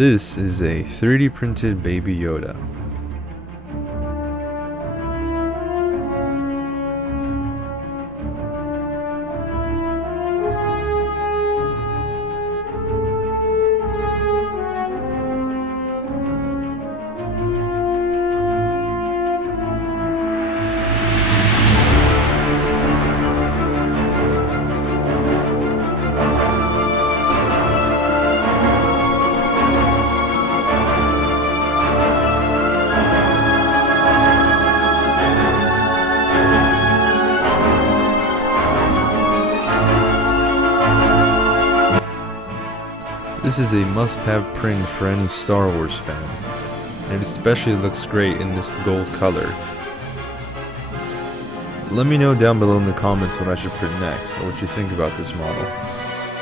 This is a 3D printed baby Yoda. This is a must-have print for any Star Wars fan, and it especially looks great in this gold color. Let me know down below in the comments what I should print next, or what you think about this model.